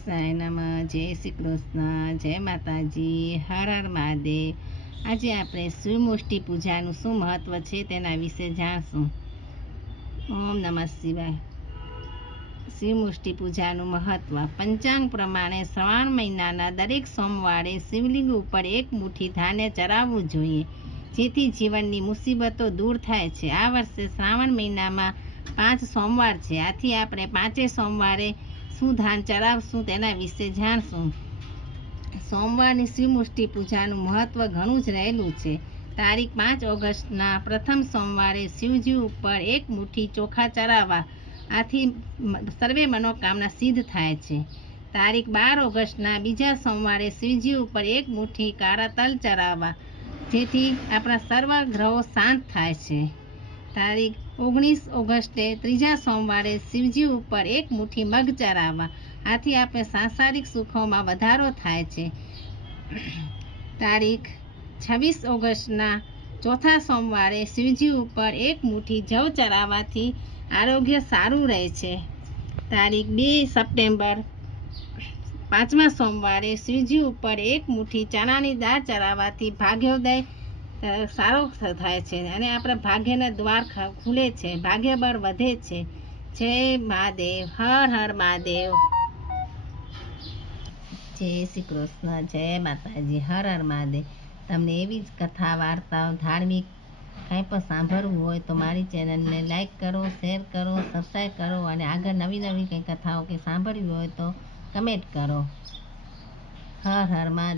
કૃષ્ણાય નમઃ. જય શ્રી કૃષ્ણ, જય માતાજી, હર હર મહાદેવ. આજે આપણે શિવમુષ્ટિ પૂજાનું શું મહત્વ છે તેના વિશે જાણશું. ઓમ નમઃ શિવાય. શિવમુષ્ટિ પૂજાનું મહત્વ. પંચાંગ પ્રમાણે શ્રાવણ મહિનાના દરેક સોમવારે શિવલિંગ ઉપર એક મુઠ્ઠી ધાન્ય ચડાવવું જોઈએ, જેથી જીવનની મુસીબતો દૂર થાય છે. આ વર્ષે શ્રાવણ મહિનામાં 5 સોમવાર છે, આથી આપણે 5 સોમવારે શું ધાન ચડાવશું તેના વિશે જાણશું. સોમવારની શિવમુષ્ટિ પૂજાનું મહત્વ ઘણું જ રહેલું છે. તારીખ 5 ઓગસ્ટના પ્રથમ સોમવારે શિવજી ઉપર એક મુઠ્ઠી ચોખા ચડાવવા, આથી સર્વે મનોકામના સિદ્ધ થાય છે. તારીખ 12 ઓગસ્ટના બીજા સોમવારે શિવજી ઉપર એક મુઠ્ઠી કાળા તલ ચડાવવા, જેથી આપણા સર્વ ગ્રહો શાંત થાય છે. તારીખ 19 ઓગસ્ટે ત્રીજા સોમવારે શિવજી ઉપર એક મુઠ્ઠી મગ ચડાવવા, આથી આપણે સાંસારિક સુખોમાં વધારો થાય છે. તારીખ 26 ઓગસ્ટના ચોથા સોમવારે શિવજી ઉપર એક મુઠ્ઠી જવ ચડાવવાથી આરોગ્ય સારું રહે છે. તારીખ 2 સપ્ટેમ્બર પાંચમા સોમવારે શિવજી ઉપર એક મુઠ્ઠી ચણાની દાળ ચડાવવાથી ભાગ્યોદય સારો થાય છે અને આપણા ભાગ્યના દ્વાર ખુલે છે, ભાગ્યબળ વધે છે. જય મહાદેવ, હર હર મહાદેવ. જય શ્રી કૃષ્ણ, જય માતાજી, હર હર મહાદેવ. તમને એવી જ કથા, વાર્તાઓ, ધાર્મિક કાંઈ પણ સાંભળવું હોય તો મારી ચેનલને લાઈક કરો, શેર કરો, સબસ્ક્રાઈબ કરો અને આગળ નવી નવી કંઈ કથાઓ કે સાંભળવી હોય તો કમેન્ટ કરો. હર હર મહાદેવ.